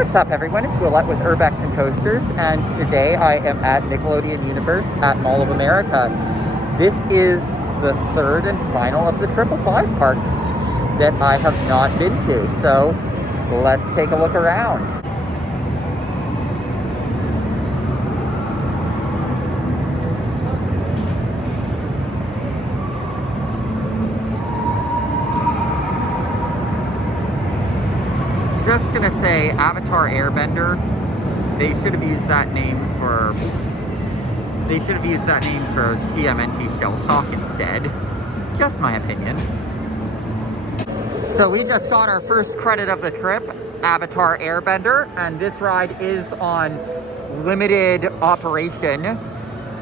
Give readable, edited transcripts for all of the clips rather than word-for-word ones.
What's up, everyone? It's Willette with Urbex and Coasters, and today I am at Nickelodeon Universe at Mall of America. This is the third and final of the 555 parks that I have not been to, so let's take a look around. Just gonna say Avatar Airbender. They should have used that name for TMNT Shell Shock instead. Just my opinion. So we just got our first credit of the trip, Avatar Airbender, and this ride is on limited operation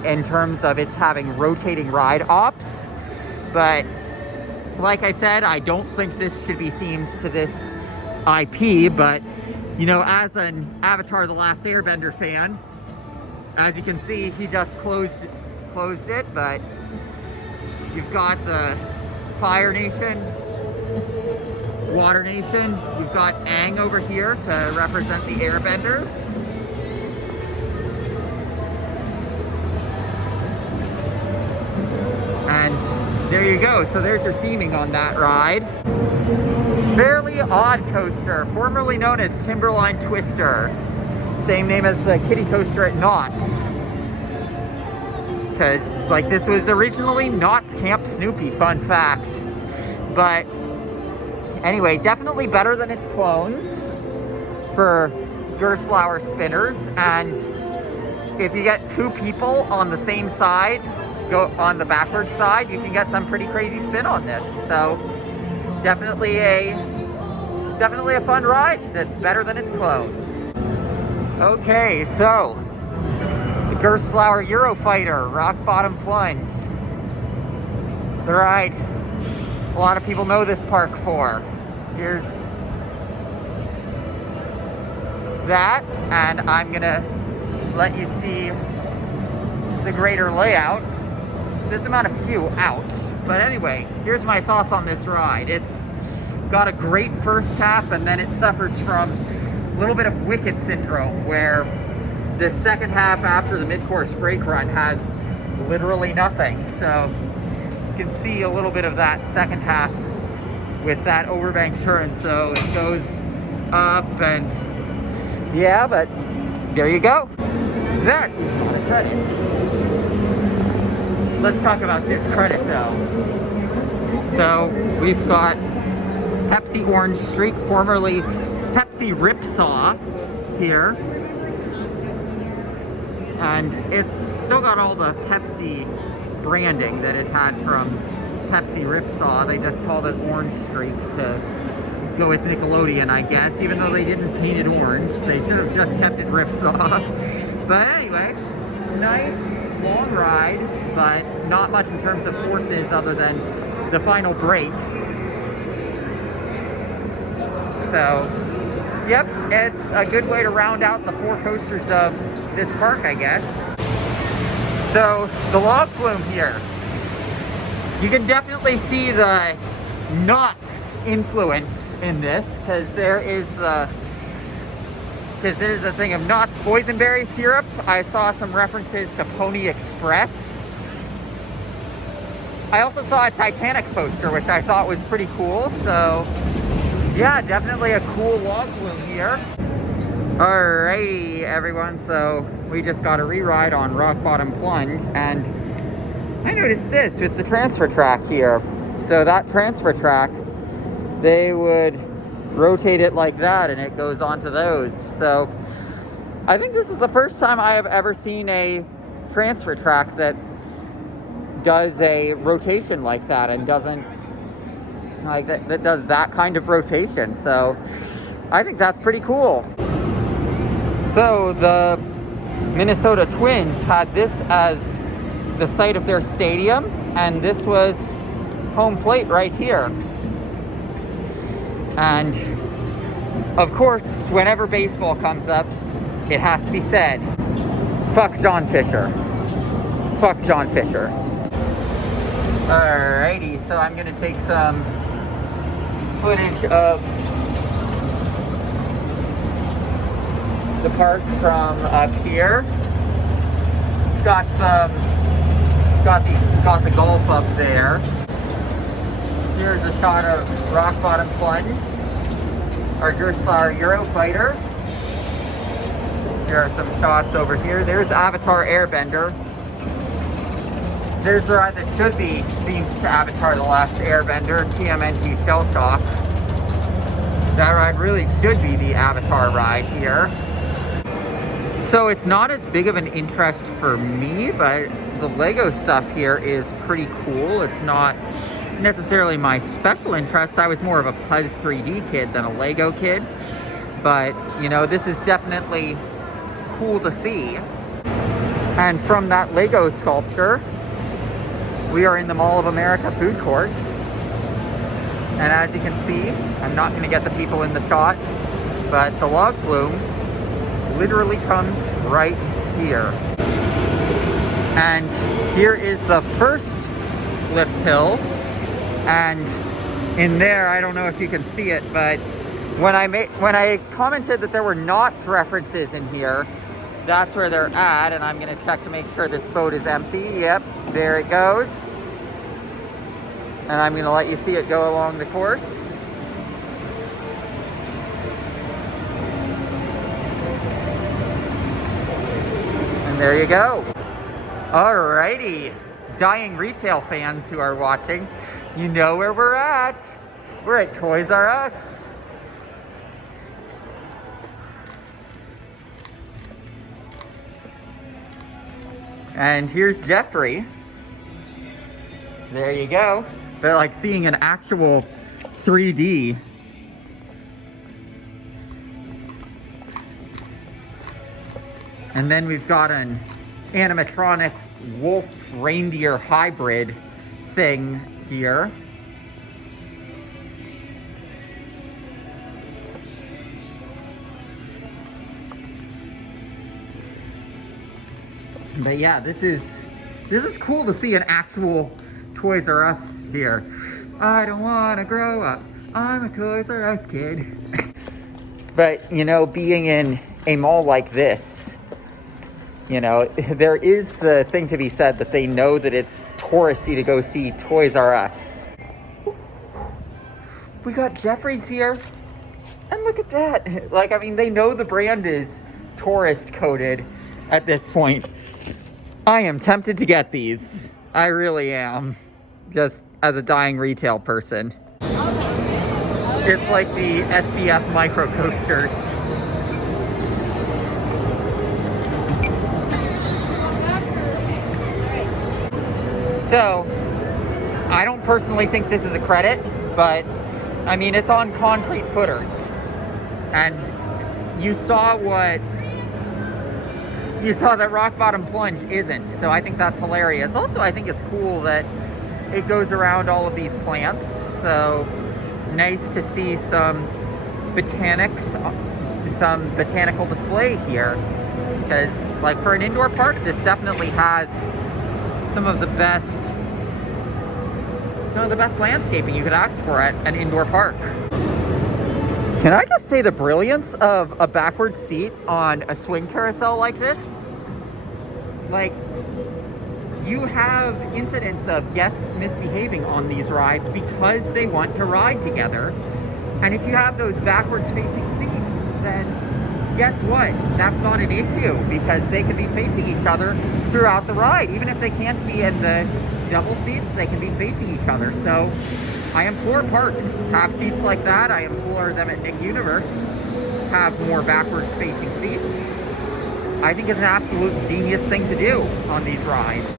in terms of it's having rotating ride ops. But like I said, I don't think this should be themed to this IP, but you know, as an Avatar The Last Airbender fan, as you can see, he just closed it, but you've got the Fire Nation, Water Nation, you've got Aang over here to represent the Airbenders. And there you go, so there's your theming on that ride. Fairly Odd Coaster, formerly known as Timberline Twister. Same name as the kiddie coaster at Knott's. Because, like, this was originally Knott's Camp Snoopy, fun fact. But, anyway, definitely better than its clones for Gerstlauer spinners. And if you get two people on the same side, go on the backward side, you can get some pretty crazy spin on this. So, definitely a fun ride that's better than its clones. Okay, so the Gerstlauer Eurofighter Rock Bottom Plunge. The ride a lot of people know this park for. Here's that, and I'm gonna let you see the greater layout. This amount of view out. But anyway, here's my thoughts on this ride. It's got a great first half, and then it suffers from a little bit of Wicked syndrome, where the second half after the mid-course brake run has literally nothing. So you can see a little bit of that second half with that overbank turn. So it goes up and yeah, but there you go. That is not a credit. Let's talk about this credit though. So we've got Pepsi Orange Streak, formerly Pepsi Ripsaw here. And it's still got all the Pepsi branding that it had from Pepsi Ripsaw. They just called it Orange Streak to go with Nickelodeon, I guess, even though they didn't paint it orange. They should have just kept it Ripsaw. But anyway, nice long ride, but not much in terms of forces other than the final brakes. So, yep, it's a good way to round out the 4 coasters of this park, I guess. So, the log flume here. You can definitely see the Knott's influence in this, because there's a thing of Knott's boysenberry syrup. I saw some references to Pony Express. I also saw a Titanic poster, which I thought was pretty cool. So, yeah, definitely a cool log flume here. Alrighty, everyone. So, we just got a re-ride on Rock Bottom Plunge, and I noticed this with the transfer track here. So that transfer track, they would rotate it like that and it goes onto those. So I think this is the first time I have ever seen a transfer track that does a rotation like that and doesn't like that does that kind of rotation. So I think that's pretty cool. So the Minnesota Twins had this as the site of their stadium, and this was home plate right here. And of course, whenever baseball comes up, it has to be said, fuck John Fisher. Fuck John Fisher. Alrighty, so I'm gonna take some footage of the park from up here. Got the golf up there. Here's a shot of Rock Bottom Plunge, our Eurofighter. Here are some shots over here. There's Avatar Airbender. There's the ride that should be themed to Avatar The Last Airbender, TMNT Shell Shock. That ride really should be the Avatar ride here. So it's not as big of an interest for me, but the Lego stuff here is pretty cool. It's not necessarily my special interest. I was more of a Puzz 3D kid than a Lego kid. But, you know, this is definitely cool to see. And from that Lego sculpture, we are in the Mall of America food court. And as you can see, I'm not going to get the people in the shot, but the log flume literally comes right here. And here is the first lift hill. And in there, I don't know if you can see it, but when I commented that there were knots references in here, that's where they're at. And I'm going to check to make sure this boat is empty. Yep, there it goes. And I'm going to let you see it go along the course. And there you go. Alrighty, dying retail fans who are watching, you know where we're at. We're at Toys R Us. And here's Jeffrey. There you go. They're like seeing an actual 3D. And then we've got an animatronic wolf reindeer hybrid thing here. But yeah, this is cool to see an actual Toys R Us here. I don't want to grow up. I'm a Toys R Us kid. But, you know, being in a mall like this, you know, there is the thing to be said that they know that it's touristy to go see Toys R Us. We got Jeffrey's here. And look at that. Like, I mean, they know the brand is tourist coded at this point. I am tempted to get these. I really am. Just as a dying retail person. It's like the SBF micro coasters. So, I don't personally think this is a credit, but I mean, it's on concrete footers. And you saw that Rock Bottom Plunge isn't, so I think that's hilarious. Also, I think it's cool that it goes around all of these plants, so nice to see some botanical display here. Because, like, for an indoor park, this definitely has some of the best landscaping you could ask for at an indoor park. Can I just say the brilliance of a backward seat on a swing carousel like this? Like, you have incidents of guests misbehaving on these rides because they want to ride together. And if you have those backwards facing seats, then guess what? That's not an issue because they can be facing each other throughout the ride. Even if they can't be in the double seats, they can be facing each other. So I implore parks, have seats like that. I implore them at Nick Universe, have more backwards facing seats. I think it's an absolute genius thing to do on these rides.